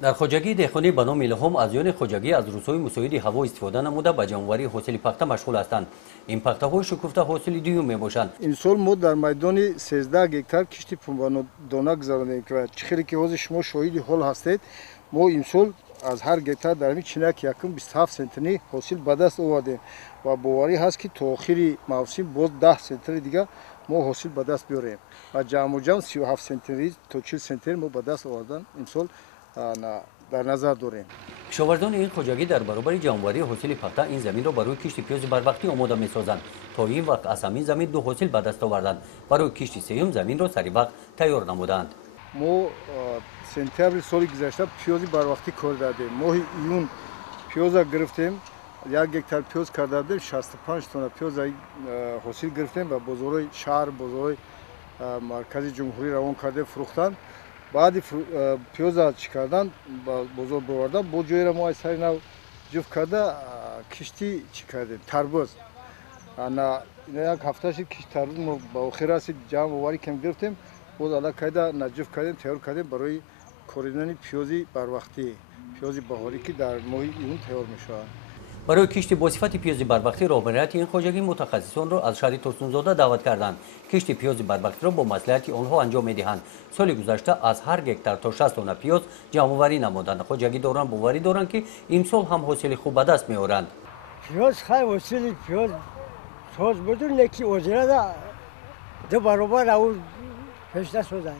در خوجگی دهخانی به نام الهام از یون خوجگی از روزهای مساعد هوا استفاده نموده به جمع‌آوری حاصل پخته مشغول هستند. این پخته‌های شکفته حاصل دیوم میباشند. امسال ما در میدان 13 گکتار کشتی پنبه‌دانه گذراندیم که چخیری که حاضر شما شاهد حال هستید. ما امسال از هر گکتار در این چنک یکم 27 سنتنی حاصل به دست آوردیم و باوری هست که تا آخر موسم باز 10 سنتنی دیگه ما حاصل به دست بیاریم و جمع 37 سنتنی تا 40 سنتنی ما به دست آوردن امسال در نظر داریم. کشاورزان این خوجگی در برابر جمع‌آوری حاصل پخته این زمین را برای کشت پیاز بروقتی آماده می‌سازند تا این وقت از همین زمین دو حاصل به دست آوردند. برای کشت سوم زمین را سری وقت تیار نمودند. ما سپتامبر سال گذشته پیاز بروقتی کار دادیم. ماه ایون پیاز گرفتیم، یک گکتار پیاز کرده بودیم، 65 تن پیاز حاصل گرفتیم و بازارهای شهر، بازارهای مرکز جمهوری روان کرده فروختن. بعد پیاز چی کردن بازار بردن با جایی را ما سری نو جفت کرده کشتی چی کردیم تربوز انا یک هفته شد کشتی تربوز ما با آخر رسید جمع آوری کم گرفتیم باز حالا کایده نجف کردیم تیار کردیم برای کاریدن پیازی بروقتی پیازی بهاری که در ماه ایون تیار میشه. برای کشت با صفت پیاز بروقتی رهبریت این خوجگی متخصصان را از شهر ترسونزاده دعوت کردند. کشت پیاز بروقتی را با مصلحت آنها انجام میدهند. سال گذشته از هر گکتار تا 60 تن پیاز جمع‌آوری نمودند. خوجگی دارند باوری دارند که امسال هم حاصل خوب به دست میآورند. پیاز خیلی حاصل پیاز ساز بدون یکی اوزره دو برابر او پیشته شده.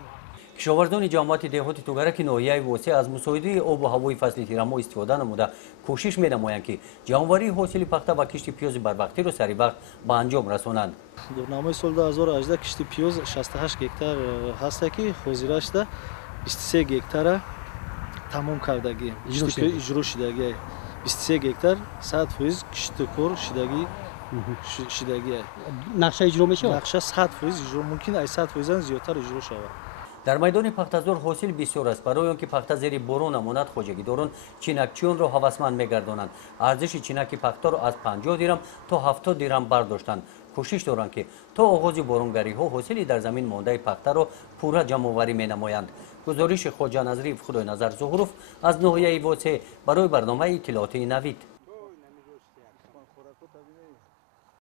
کشاورزان جماعت دهات توگرک ناحیه واسه از مساعده آب و هوای فصل تیرما استفاده نموده کوشش می‌نمایند که جمع‌آوری حاصل پخته و کشت پیاز بروقتی را سری وقت به انجام رسانند. دورنامه سال 2018 کشت پیاز 68 گکتار هست که حاضرش 23 گکتار تمام کردگی اجرا شدگی 23 گکتار 100% کشت کار شدگی نقشه اجرا میشه؟ نقشه 100% اجرا ممکن است 100% زیادتر اجرا شود. در میدان پخته‌زار حاصل بسیار است. برای آنکه پخته زیر باران امانت خوجگیداران چینکچیان را هوسمند می‌گردانند. ارزش چینک پخته را از 50 درم تا 70 درم برداشتند. کوشش دارند که تا آغاز بارانگری‌ها حاصلی در زمین مانده پخته را پورا جمع‌آوری می‌نمایند. گزارش خواجه نظری خدای نظر ظهوروف از ناحیه واسه برای برنامه اطلاعاتی نوید.